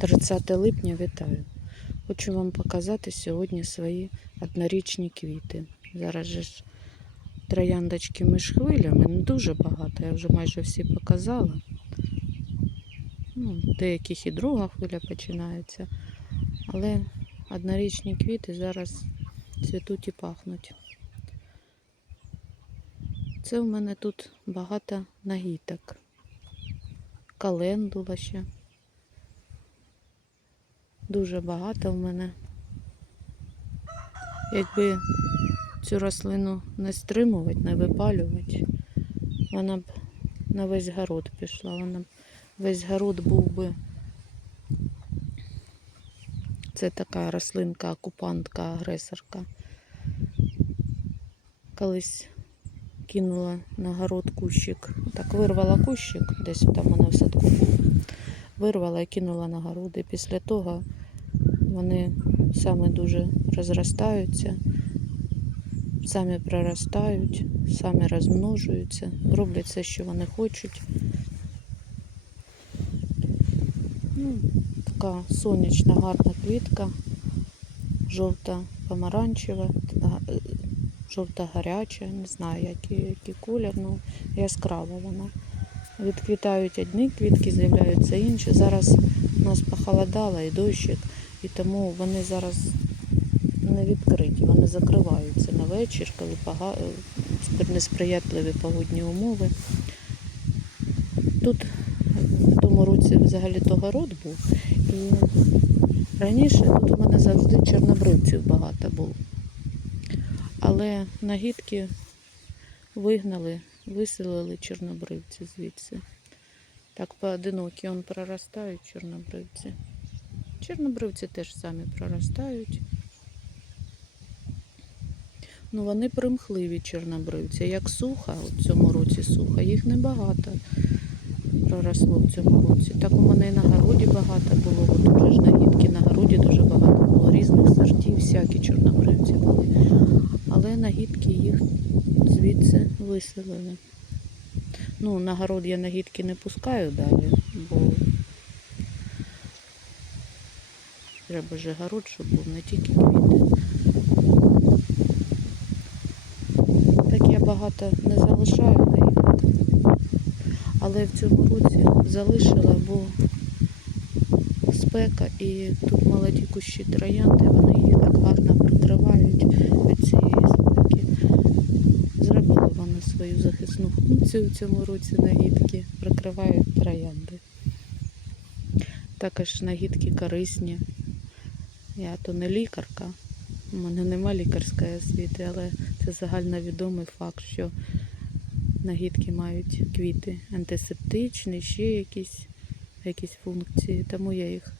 30 липня вітаю. Хочу вам показати сьогодні свої однорічні квіти. Зараз же ж трояндочки між хвилями, не дуже багато, я вже майже всі показала. Ну, деяких і друга хвиля починається. Але однорічні квіти зараз цвітуть і пахнуть. Це в мене тут багато нагіток. Календула ще. Дуже багато в мене. Якби цю рослину не стримувати, не випалювати, вона б на весь город пішла. Вона б весь город був би. Це така рослинка, окупантка, агресорка. Колись кинула на город кущик. Так вирвала кущик, десь там мене в садку був. Вирвала і кинула на. І після того вони саме дуже розростаються, самі проростають, самі розмножуються, роблять все, що вони хочуть. Ну, така сонячна, гарна квітка, жовта помаранчева, е, жовта гаряча, не знаю, який, колір, ну яскрава вона. Відквітають одні квітки, з'являються інші. Зараз у нас похолодало і дощик, і тому вони зараз не відкриті, вони закриваються на вечір, коли пога... е, несприятливі погодні умови. Тут в тому році взагалі то город був. І раніше тут у мене завжди чорнобривців багато було. Але нагідки вигнали, виселили чорнобривці звідси. Так поодинокі он проростають чорнобривці. Чорнобривці теж самі проростають. Ну, вони примхливі чорнобривці. Як суха, у цьому році суха, їх небагато проросло в цьому році. Так у мене і на городі багато було. От уже ж нагідки на городі дуже багато було різних сортів, всякі чорнобривці були. Але нагідки їх звідси виселили. Ну, на город я нагідки не пускаю далі, бо треба же город, щоб був не тільки квіти. Так я багато не залишаю нагідок. Але в цьому році залишила, бо спека і тут молоді кущі троянди, вони їх так гарно прикривають від цієї спеки. Зробили вони свою захисну функцію в цьому році нагідки, прикривають троянди. Також нагідки корисні. Я то не лікарка, у мене нема лікарської освіти, але це загальновідомий факт, що нагідки мають квіти антисептичні, ще якісь, якісь функції. Тому я їх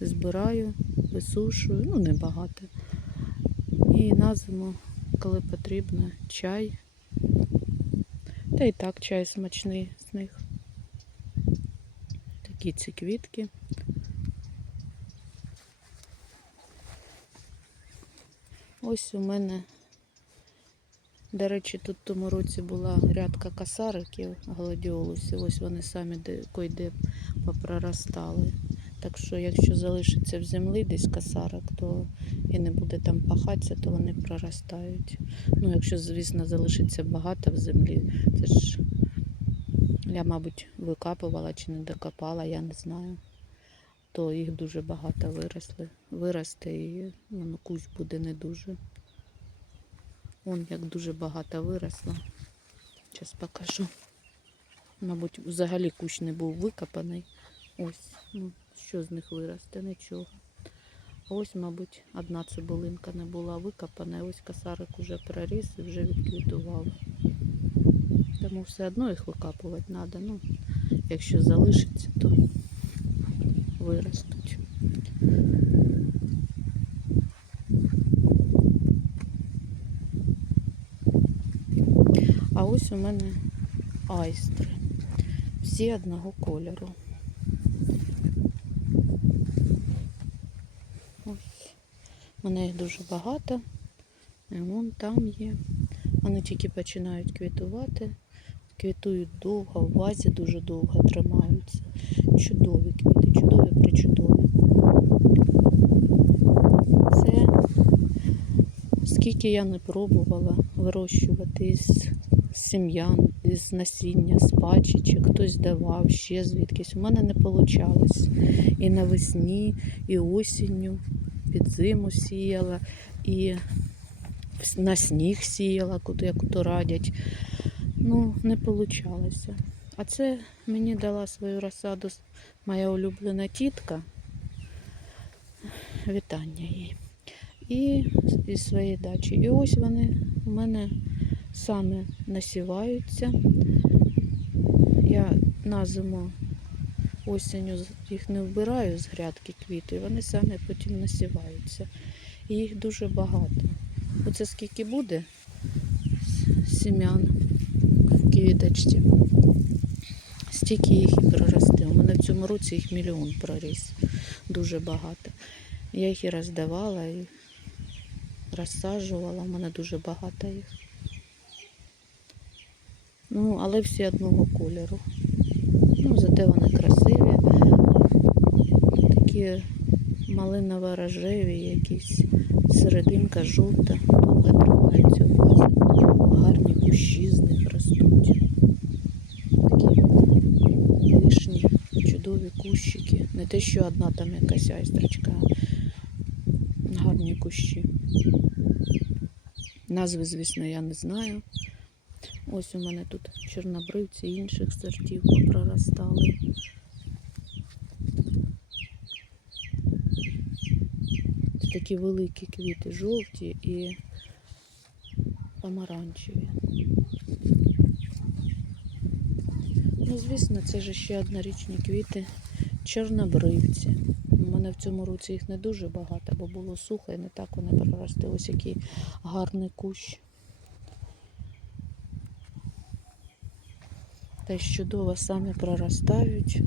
збираю, висушую, ну небагато. І на зиму, коли потрібно, чай. Та і так чай смачний з них. Такі ці квітки. Ось у мене до речі, тут в тому році була грядка касариків гладіолусів. Ось вони самі де койде попроростали. Так що, якщо залишиться в землі десь касарок, то і не буде там пахатися, то вони проростають. Ну, якщо, звісно, залишиться багато в землі, це ж я, мабуть, викапувала чи не докопала, я не знаю. То їх дуже багато виросли. Виросте і ну, кущ буде не дуже. Вон як дуже багато виросло. Зараз покажу. Мабуть, взагалі кущ не був викопаний. Ось, ну, що з них виросте, нічого. Ось, мабуть, одна цибулинка не була викопана, ось косарик уже проріс і вже відквітував. Тому все одно їх викапувати треба. Ну, якщо залишиться, то виростуть. ось у мене айстри. Всі одного кольору. У мене їх дуже багато. І вон там є. Вони тільки починають квітувати. Квітують довго, в вазі дуже довго тримаються. Чудові квіти, чудові причудові. Це скільки я не пробувала вирощувати із сім'ян, із насіння, з пачечок, хтось давав ще звідкись. У мене не вийшло. І навесні, і осінню, під зиму сіяла, і на сніг сіяла, як то радять. Ну, не вийшло. А це мені дала свою розсаду моя улюблена тітка. Вітання їй. І з- своєї дачі. І ось вони у мене саме насіваються. Я на зиму осінню їх не вбираю з грядки квіти, вони самі потім насіваються. І їх дуже багато. Оце скільки буде сім'ян в квіточці. Стільки їх і проросте. У мене в цьому році їх мільйон проріс. Дуже багато. Я їх і роздавала, і розсаджувала. У мене дуже багато їх. Ну, але всі одного кольору. Ну, зате вони красиві. Такі малиново-рожеві, якісь серединка жовта, довго тримаються в вазі. Гарні кущі з них ростуть. Такі вишні, чудові кущики. Не те, що одна там якась айстрочка, гарні кущі. Назви, звісно, я не знаю. Ось у мене тут чорнобривці інших сортів проростали. Це такі великі квіти, жовті і помаранчеві. Ну, звісно, це ж ще однорічні квіти чорнобривці. У мене в цьому році їх не дуже багато, бо було сухо і не так вони прорости. Ось який гарний кущ. Теж чудово самі проростають.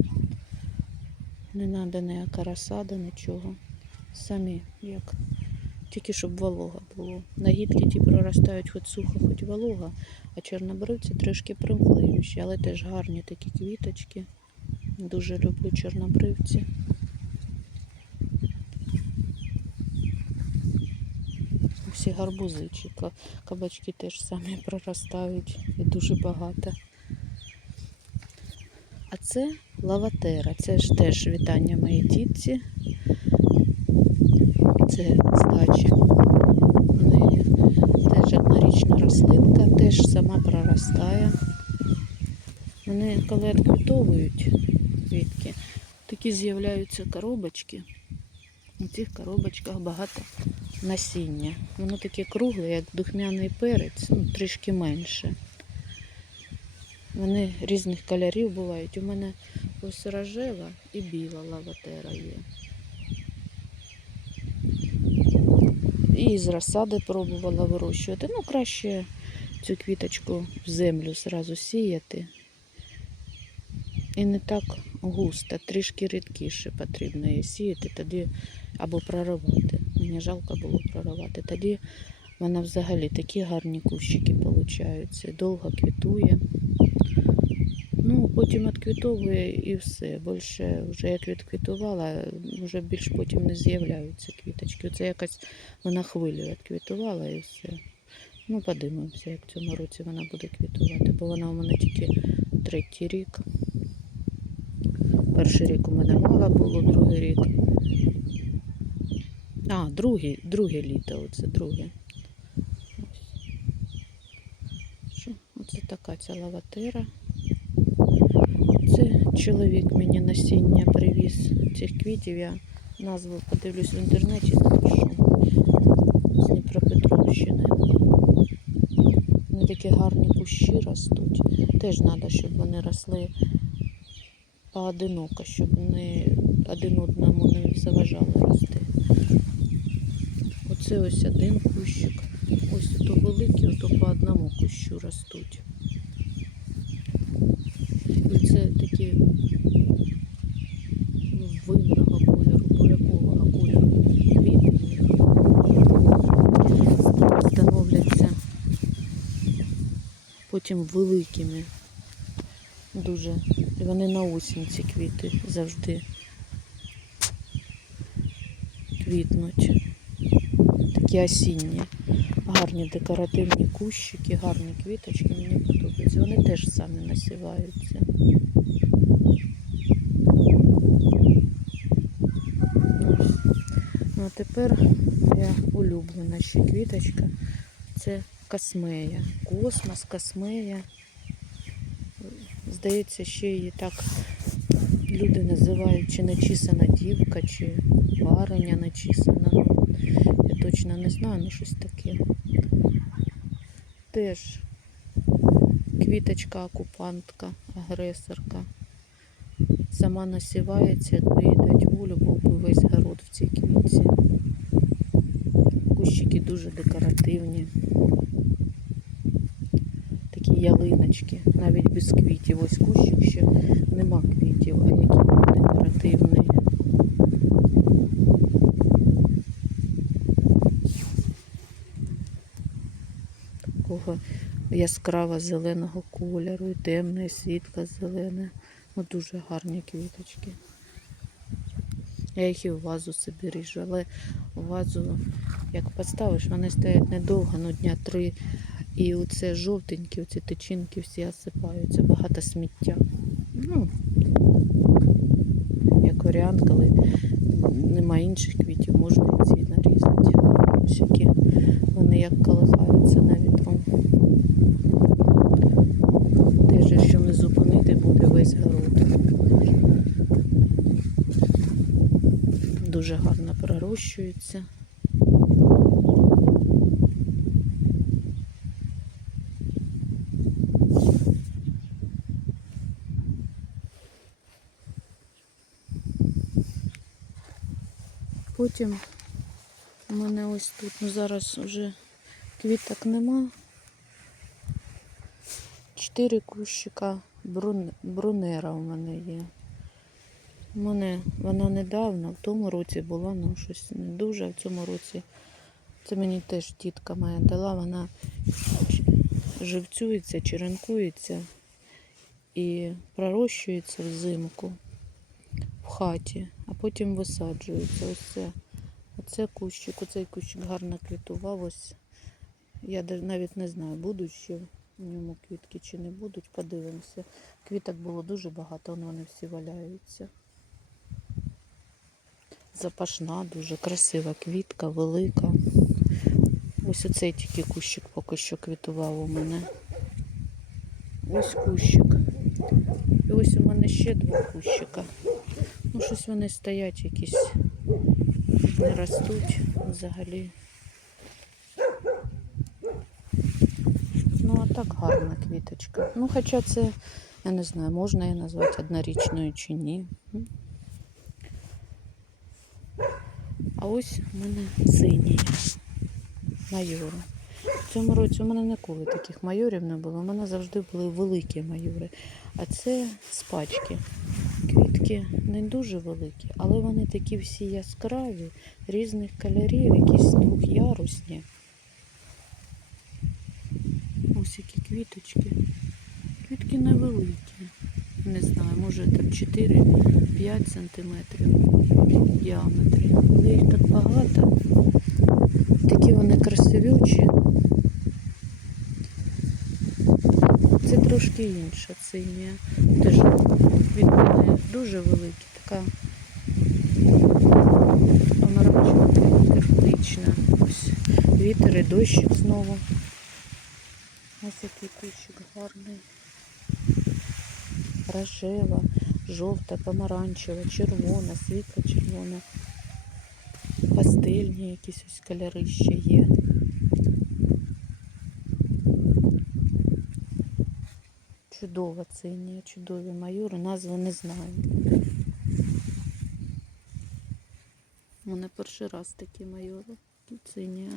Не треба ніяка розсада, нічого. Самі як. Тільки щоб волога було. Нагідки ті проростають хоч сухо, хоч волога, а чорнобривці трішки примхливіші, але теж гарні такі квіточки. Дуже люблю чорнобривці. Всі гарбузи кабачки теж самі проростають і дуже багато. Це лаватера. Це ж теж вітання моїй тітці. Це з. У неї теж однорічна рослинка, теж сама проростає. Вони коли відквітовують квітки, такі з'являються коробочки. У цих коробочках багато насіння. Воно таке кругле, як духмяний перець, ну, трішки менше. Вони різних кольорів бувають. У мене ось рожева і біла лаватера є. І з розсади пробувала вирощувати. Ну, краще цю квіточку в землю зразу сіяти. І не так густо, трішки рідкіше потрібно її сіяти, тоді або проривати. Мені жалко було проривати. Тоді вона взагалі такі гарні кущики получаються. Довго квітує. Потім відквітовує і все. Більше вже як відквітувала, вже більш потім не з'являються квіточки. Це якась вона хвилю відквітувала і все. Ну, подивимося, як в цьому році вона буде квітувати, бо вона у мене тільки третій рік. Перший рік у мене мало було, другий рік. А, другий, друге літо, оце друге. Ось. Що? Оце така ця лаватера. Чоловік мені насіння привіз цих квітів. Я назву подивлюсь в інтернеті, напишу з Дніпропетровщини. Вони такі гарні кущі ростуть. Теж треба, щоб вони росли поодиноко, щоб не один одному не заважали рости. Оце ось один кущик. Ось то великі, ото по одному кущу ростуть. І це такі ну, винного кольору, бурякового кольору квіти. Становляться потім великими. Дуже. І вони на осінь ці квіти завжди квітнуть. Такі осінні. Гарні декоративні кущики, гарні квіточки, мені подобаються. Вони теж самі насіваються. Ну а тепер моя улюблена ще квіточка. Це космея. Космос, космея. Здається, ще її так люди називають чи нечисана дівка, чи бариня нечисана. Ну, я точно не знаю, ну щось таке. Теж квіточка окупантка, агресорка. Сама насівається, якби їй дать волю, був весь город в цій квітці. Кущики дуже декоративні. Ялиночки, навіть без квітів. Ось кущик ще нема квітів, а який він декоративний. Такого яскраво зеленого кольору, і темне, світло зелене. Ну, дуже гарні квіточки. Я їх і в вазу собі ріжу, але в вазу, як поставиш, вони стоять недовго, ну дня три. І оце жовтенькі, оці тичинки всі осипаються, багато сміття. Ну, як варіант, коли немає інших квітів, можна і ці нарізати. Ось які вони як колихаються на вітру. Теж, якщо не зупинити, буде весь город. Дуже гарно пророщується. Потім у мене ось тут, ну зараз вже квіток нема. Чотири кущика брун... брунера у мене є. У мене вона недавно, в тому році була, ну щось не дуже, а в цьому році це мені теж тітка моя дала, вона живцюється, черенкується і пророщується взимку в хаті, а потім висаджується. Ось це. Оце кущик, оцей кущик гарно квітував. Ось я навіть не знаю, будуть ще в ньому квітки чи не будуть. Подивимося. Квіток було дуже багато, вон вони всі валяються. Запашна, дуже красива квітка, велика. Ось оцей тільки кущик поки що квітував у мене. Ось кущик. І ось у мене ще два кущика. Ну, щось вони стоять якісь, не ростуть взагалі. Ну, а так гарна квіточка. Ну, хоча це, я не знаю, можна її назвати однорічною чи ні. А ось у мене сині майори. В цьому році у мене ніколи таких майорів не було. У мене завжди були великі майори. А це з пачки. Квітки не дуже великі, але вони такі всі яскраві, різних кольорів, якісь двохярусні. Ось які квіточки. Квітки невеликі. Не знаю, може там 4-5 сантиметрів в діаметрі. Але їх так багато. Такі вони красивючі. Трошки інша синя. Теж він не дуже великий, така помаранчева, кирпична. Ось вітер і дощик знову. Ось який кущик гарний. Рожева, жовта, помаранчева, червона, світло червона. Пастельні якісь ось кольори ще є. Чудова цинія, чудові майори, назви не знаю. У мене перший раз такі майори. Цинія.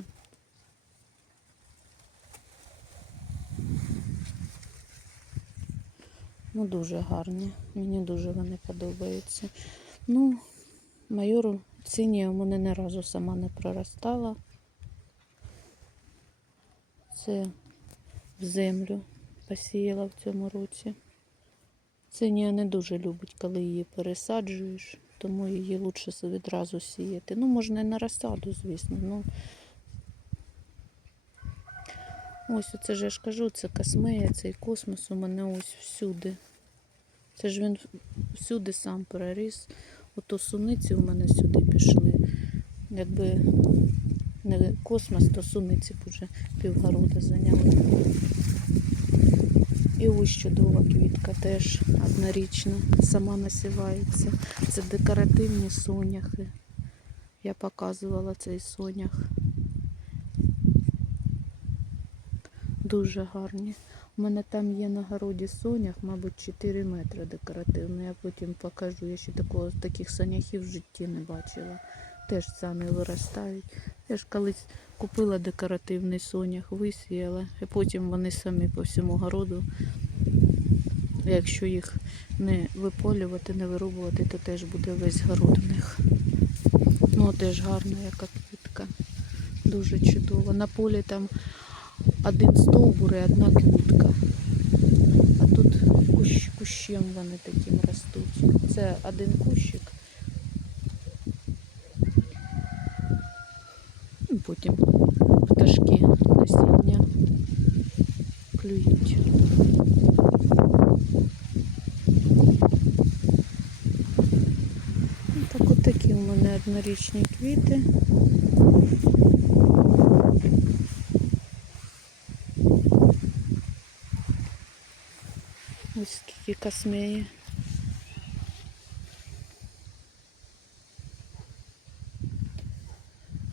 Ну, дуже гарні. Мені дуже вони подобаються. Ну, майору цинія у мене ні разу сама не проростала. Це в землю посіяла в цьому році. Цинія не дуже любить, коли її пересаджуєш, тому її лучше відразу сіяти. Ну, можна і на розсаду, звісно. Ну, Ось оце ж я ж кажу, це космея, цей космос у мене ось всюди. Це ж він всюди сам переріс. Ото суниці у мене сюди пішли. Якби не космос, то суниці б уже півгорода зайняли. І ось чудова квітка теж однорічна, сама насівається. Це декоративні соняхи. Я показувала цей сонях. Дуже гарні. У мене там є на городі сонях, мабуть, 4 метри декоративний. Я потім покажу. Я ще такого, таких соняхів в житті не бачила. Теж самі виростають. Я ж колись купила декоративний сонях, висіяла, і потім вони самі по всьому городу. Якщо їх не виполювати, не вирубувати, то теж буде весь город в них. Ну, теж гарна яка квітка. Дуже чудово. На полі там один стовбур і одна квітка. А тут кущ, кущем вони таким ростуть. Це один кущик. І Потім пташки насіння клюють. Ну, Так от такі у мене однорічні квіти. Ось скільки космеї.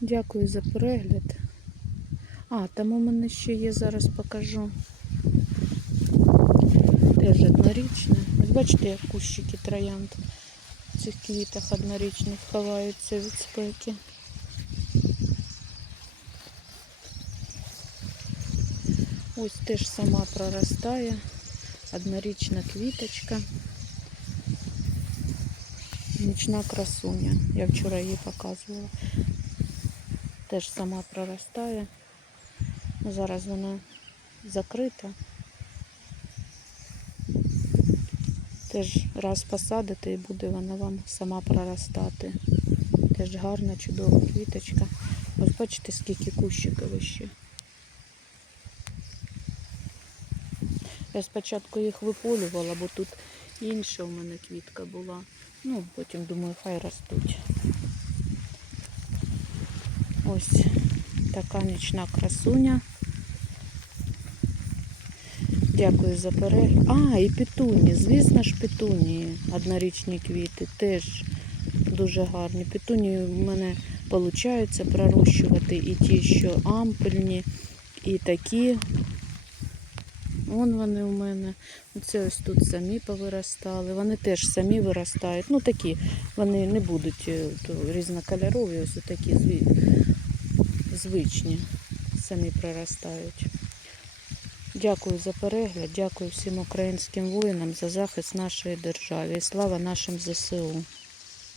Дякую за перегляд. А, там у мене ще є, зараз покажу. Теж однорічне. Ось бачите, як кущики троянд в цих квітах однорічних ховаються від спеки. Ось теж сама проростає. Однорічна квіточка. Нічна красуня. Я вчора її показувала. Теж сама проростає. Зараз вона закрита. Теж раз посадити і буде вона вам сама проростати. Теж гарна, чудова квіточка. Ось бачите, скільки кущиків ще. Я спочатку їх виполювала, бо тут інша у мене квітка була. Ну, потім думаю, хай ростуть. Ось така нічна красуня. Дякую за перегляд. А, і петуні. Звісно ж, петунії. Однорічні квіти теж дуже гарні. Петунії в мене виходить пророщувати і ті, що ампельні, і такі. Вон вони у мене. Оце ось тут самі повиростали. Вони теж самі виростають. Ну такі, вони не будуть е, різнокольорові, ось такі звичні. Самі проростають. Дякую за перегляд, дякую всім українським воїнам за захист нашої держави. І слава нашим ЗСУ.